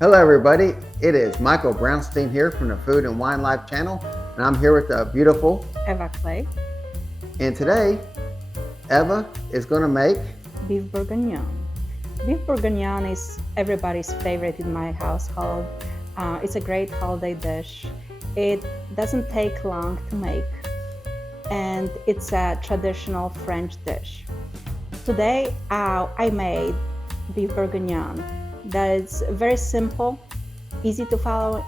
Hello, everybody. It is Michael Brownstein here from the Food and Wine Life channel, and I'm here with the beautiful Eva Clay. And today, Eva is going to make Beef Bourguignon. Beef Bourguignon is everybody's favorite in my household. It's a great holiday dish. It doesn't take long to make, and it's a traditional French dish. Today, I made Beef Bourguignon. That is very simple, easy to follow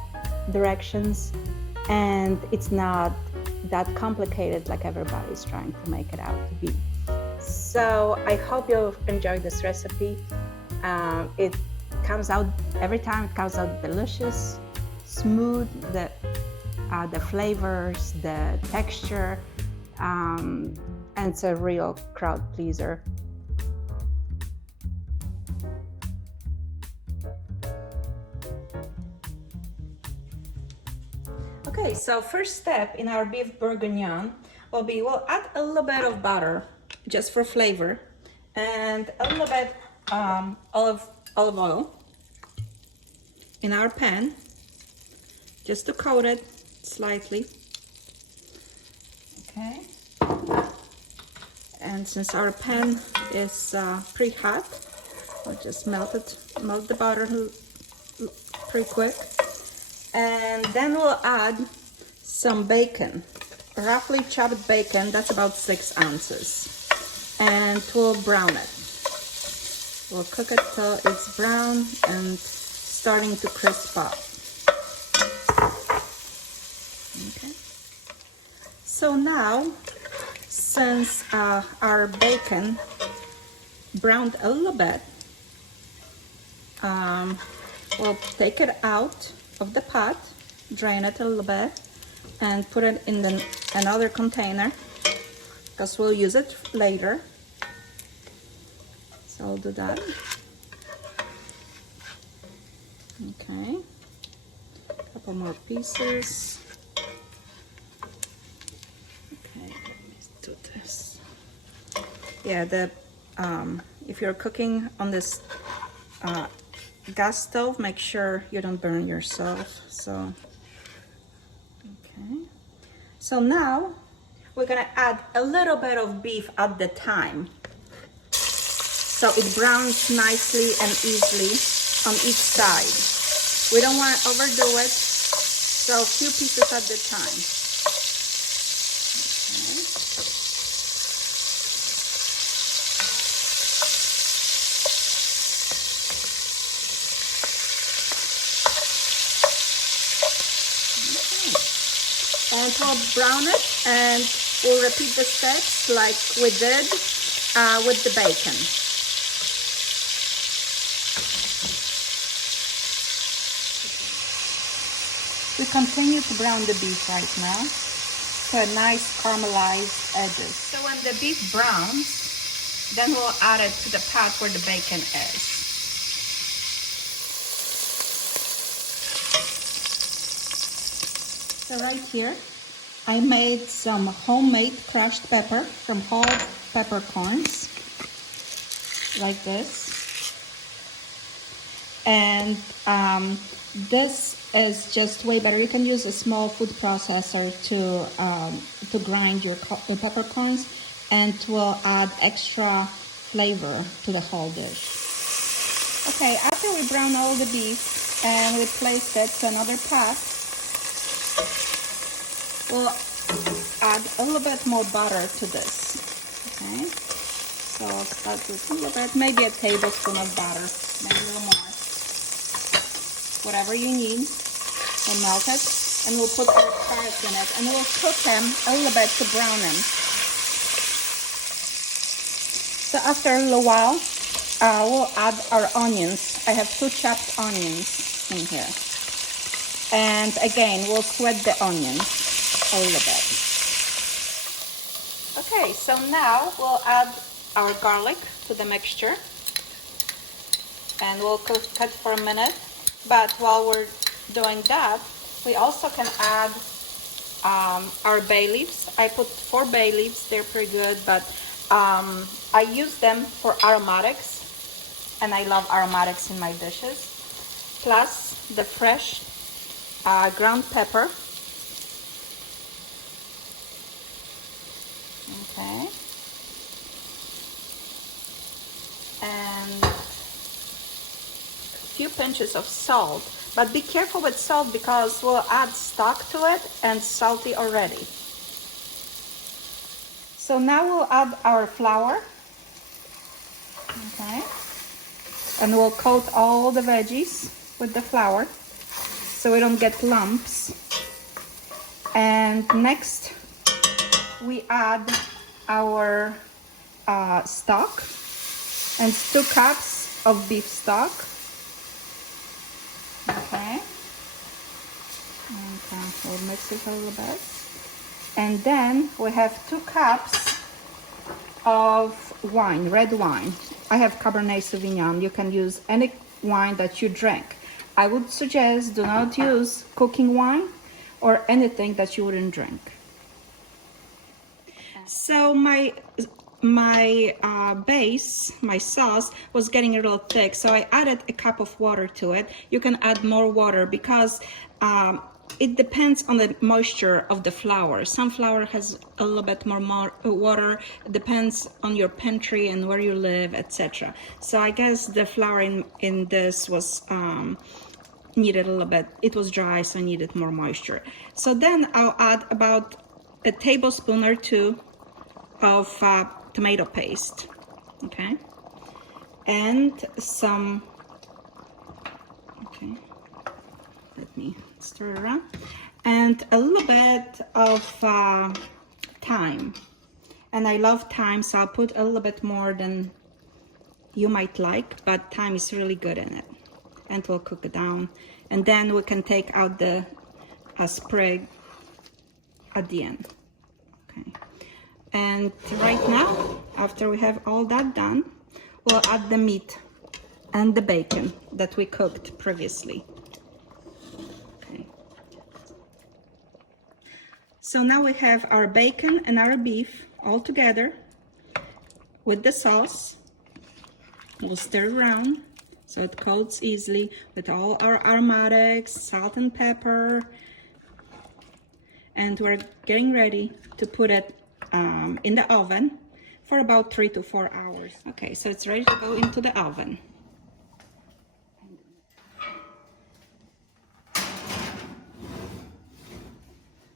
directions, and it's not that complicated like everybody's trying to make it out to be. So I hope you'll enjoy this recipe. It comes out every time. It comes out delicious, smooth. The flavors, the texture, and it's a real crowd pleaser. Okay, so first step in our beef bourguignon will be we'll add a little bit of butter just for flavor and a little bit olive oil in our pan just to coat it slightly. Okay, and since our pan is pretty hot, we'll just melt the butter pretty quick. And then we'll add some bacon, roughly chopped bacon, that's about 6 ounces. And we'll brown it. We'll cook it till it's brown and starting to crisp up. Okay. So now, since our bacon browned a little bit, we'll take it out of the pot, drain it a little bit, and put it in another container because we'll use it later. So I'll do that. Okay, a couple more pieces. Okay, let me do this. Yeah, if you're cooking on this gas stove, make sure you don't burn yourself. So okay, so now we're gonna add a little bit of beef at the time so it browns nicely and easily on each side. We don't want to overdo it, so a few pieces at the time. And we'll brown it, and we'll repeat the steps like we did with the bacon. We continue to brown the beef right now to a nice caramelized edges. So when the beef browns, then we'll add it to the pot where the bacon is. So right here, I made some homemade crushed pepper from whole peppercorns, like this. And this is just way better. You can use a small food processor to grind your peppercorns, and it will add extra flavor to the whole dish. Okay, after we brown all the beef and we placed it to another pot, we'll add a little bit more butter to this. Okay, so I'll start with a little bit, maybe a tablespoon of butter, maybe a little more. Whatever you need. We'll melt it, and we'll put our carrots in it, and we'll cook them a little bit to brown them. So after a little while, we'll add our onions. I have 2 chopped onions in here. And again, we'll sweat the onions a little bit. Okay, so now we'll add our garlic to the mixture, and we'll cook it for a minute. But while we're doing that, we also can add our bay leaves. I put 4 bay leaves, they're pretty good, but I use them for aromatics, and I love aromatics in my dishes. plus the fresh ground pepper. Okay. And a few pinches of salt. But be careful with salt because we'll add stock to it and salty already. So now we'll add our flour. Okay. And we'll coat all the veggies with the flour so we don't get lumps. And next we add our stock, and 2 cups of beef stock. Okay. Okay, we'll mix it a little bit. And then we have 2 cups of wine, red wine. I have Cabernet Sauvignon. You can use any wine that you drink. I would suggest do not use cooking wine or anything that you wouldn't drink. So my base, my sauce, was getting a little thick, so I added a cup of water to it. You can add more water because it depends on the moisture of the flour. Some flour has a little bit more water. It depends on your pantry and where you live, etc. So I guess the flour in this was needed a little bit. It was dry, so I needed more moisture. So then I'll add about a tablespoon or 2 of tomato paste, okay, and some, okay, let me stir around, and a little bit of thyme. And I love thyme, so I'll put a little bit more than you might like, but thyme is really good in it. And we'll cook it down, and then we can take out the sprig at the end. Okay. And right now, after we have all that done, we'll add the meat and the bacon that we cooked previously. Okay. So now we have our bacon and our beef all together with the sauce. We'll stir around so it coats easily with all our aromatics, salt and pepper. And we're getting ready to put it in the oven for about 3 to 4 hours. Okay, so it's ready to go into the oven.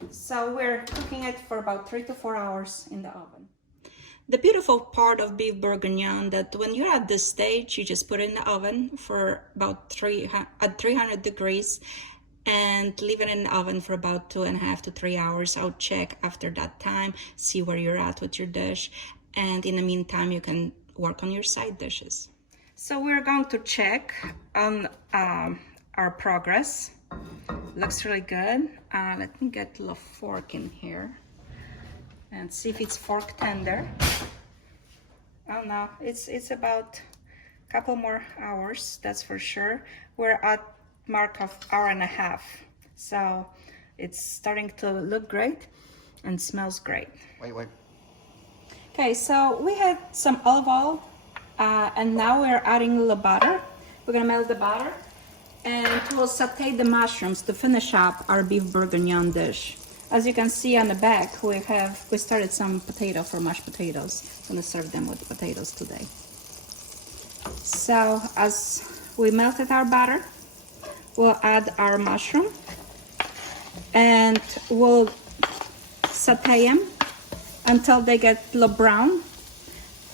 So we're cooking it for about 3 to 4 hours in the oven. The beautiful part of beef bourguignon that when you're at this stage, you just put it in the oven for about 300 degrees and leave it in the oven for about 2.5 to 3 hours. I'll check after that time, see where you're at with your dish, and in the meantime you can work on your side dishes. So we're going to check on our progress. Looks really good. Let me get a little fork in here and see if it's fork tender. Oh no, it's about a couple more hours, that's for sure. We're at mark of 1.5 hours, so it's starting to look great and smells great. Wait. Okay, so we had some olive oil and now we're adding a little butter. We're gonna melt the butter and we'll saute the mushrooms to finish up our beef bourguignon dish. As you can see on the back, we started some potato for mashed potatoes. I'm gonna serve them with potatoes today. So as we melted our butter, we'll add our mushroom and we'll saute them until they get a little brown,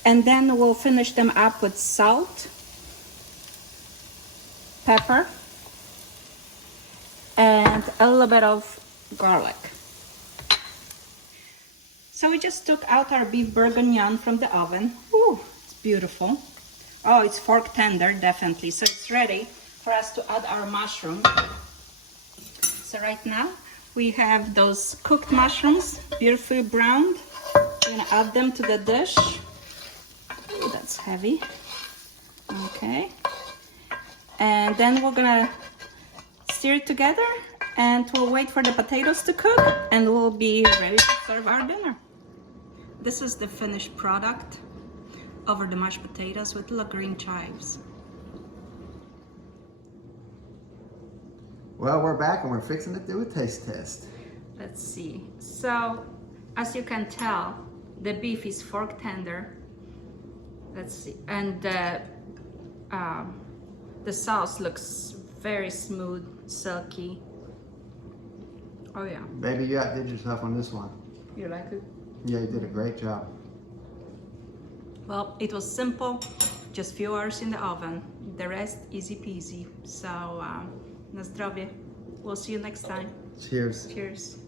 and then we'll finish them up with salt, pepper, and a little bit of garlic. So we just took out our beef bourguignon from the oven. Ooh, it's beautiful. Oh, it's fork tender, definitely. So it's ready for us to add our mushroom. So right now we have those cooked mushrooms, beautifully browned. We're gonna add them to the dish. Ooh, that's heavy. Okay. And then we're gonna stir it together and we'll wait for the potatoes to cook and we'll be ready to serve our dinner. This is the finished product over the mashed potatoes with little green chives. Well, we're back and we're fixing to do a taste test. Let's see. So, as you can tell, the beef is fork tender. Let's see, and the sauce looks very smooth, silky. Oh yeah. Baby, you outdid yourself on this one. You like it? Yeah, you did a great job. Well, it was simple, just few hours in the oven. The rest easy peasy. So, na zdrowie. We'll see you next time. Cheers. Cheers.